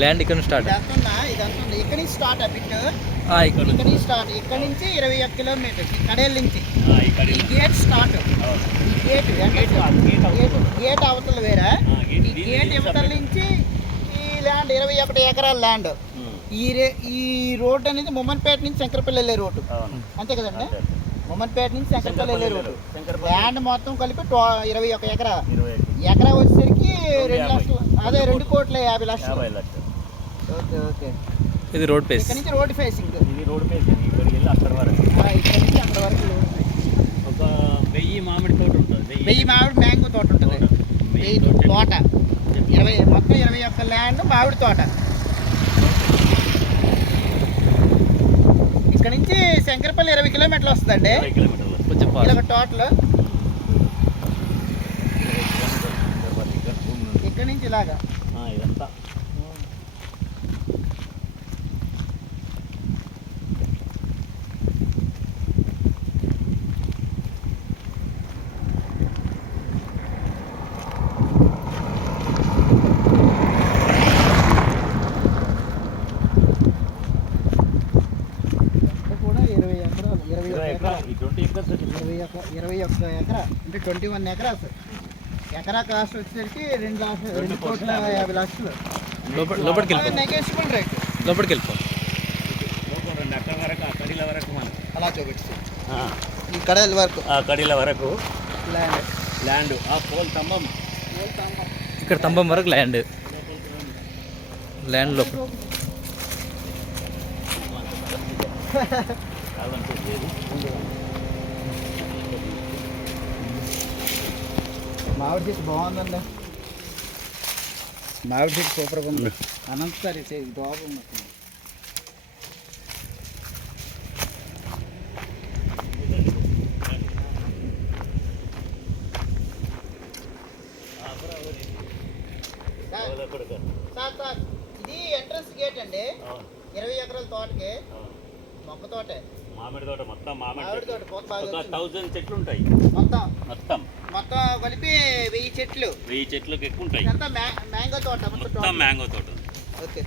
Land ఇక్కడ start ఇక్కడ నుంచి స్టార్ట్ బిట్ ఇక్కడ నుంచి. స్టార్ట్ ఇక్కడ నుంచి ఇరవై ఒక్క కిలోమీటర్ కడేల నుంచి. ఈ గేట్ స్టార్ట్. ఈ గేట్ గేట్ అవతల వేరే? ఈ గేట్ ఇవతల. నుంచి ఈ ల్యాండ్ ఇరవై ఒకటి ఎకరాల ల్యాండ్ ఈ రే ఈ రోడ్ అనేది ముమ్మన్పేట నుంచి శంకరపల్లి వెళ్ళే రోడ్డు అంతే కదండి. ముమ్మన్పేట నుంచి శంకరపల్లి వెళ్ళే రోడ్డు. ల్యాండ్ మొత్తం కలిపి ఇరవై ఒక ఎకరా. ఎకరా వచ్చేసరికి రెండు యాభై. లక్షలు అదే రెండు కోట్ల యాభై లక్షలు. యాభై లక్షలు. Okay okay. ఇది రోడ్ పేస్ ఇక్కడ నుంచి రోడ్ ఫేసింగ్. ఇది రోడ్ పేస్ ఇది ఇక్కడికి వెళ్ళి అక్కడ వరకు. ఇక్కడ నుంచి అక్కడ వరకు రోడ్ ఫేసింగ్. ఒక వెయ్యి మామిడి తోట ఉంటుంది. వెయ్యి మామిడి మ్యాంగో తోట ఉంటుంది. వెయ్యి తోట. ఇరవై మొత్తం ఇరవై ఒక్క ల్యాండ్ మామిడి తోట. ఇక్కడ నుంచి శంకరపల్లి ఇరవై కిలోమీటర్లు వస్తుందండి. ఇరవై టోటల్. ఇక్కడ నుంచి ఇలాగా. ఆ, ఇదంతా ఇక్కడ కూడా ఇరవై ఎకరాలు. ఇరవై ఇరవై ఒక్క ఎకరా ఎకరాలు. ఈ ట్వంటీ ఎకర్స్ ఇరవై ఒక్క ఇరవై ఒక్క ఎకరా. అంటే ట్వంటీ వన్ ఎకరాస్ ఎకరా కాస్ట్ వచ్చేసరికి రెండు లక్షలు రెండు కోట్ల యాభై లక్షలు. లోపల లోపలికి వెళ్ళిపో నెగోషియబుల్ రేట్ లోపలికి వెళ్ళిపో లోపల రెండు అక్కడ వరకు ఆ కడీల వరకు మనం. అలా చూపించు ఆ, ఈ కడల వరకు. ఆ కడీల వరకు ల్యాండ్ ల్యాండ్ ఆ పోల్ స్తంభం. ఇక్కడ స్తంభం వరకు ల్యాండ్. ల్యాండ్ లోపల. మామిడి చెట్టు బాగుందండి. మామిడి చెట్టు సూపర్గా ఉంది. అనంత సరే ఉన్నట్టుంది. సార్, సార్ సార్ ఇది ఎంట్రన్స్ గేట్ అండి. ఇరవై ఎకరాల తోటకి. మొక్క తోటే. మామిడి తోట మొత్తం మామిడి తోట. ఒక. థౌజండ్ చెట్లు ఉంటాయి మొత్తం మొత్తం మొత్తం కలిపి వెయ్యి చెట్లు వెయ్యి చెట్లకు ఎక్కువ ఉంటాయి మ్యాంగో తోట మొత్తం. మ్యాంగో తోట. ఓకే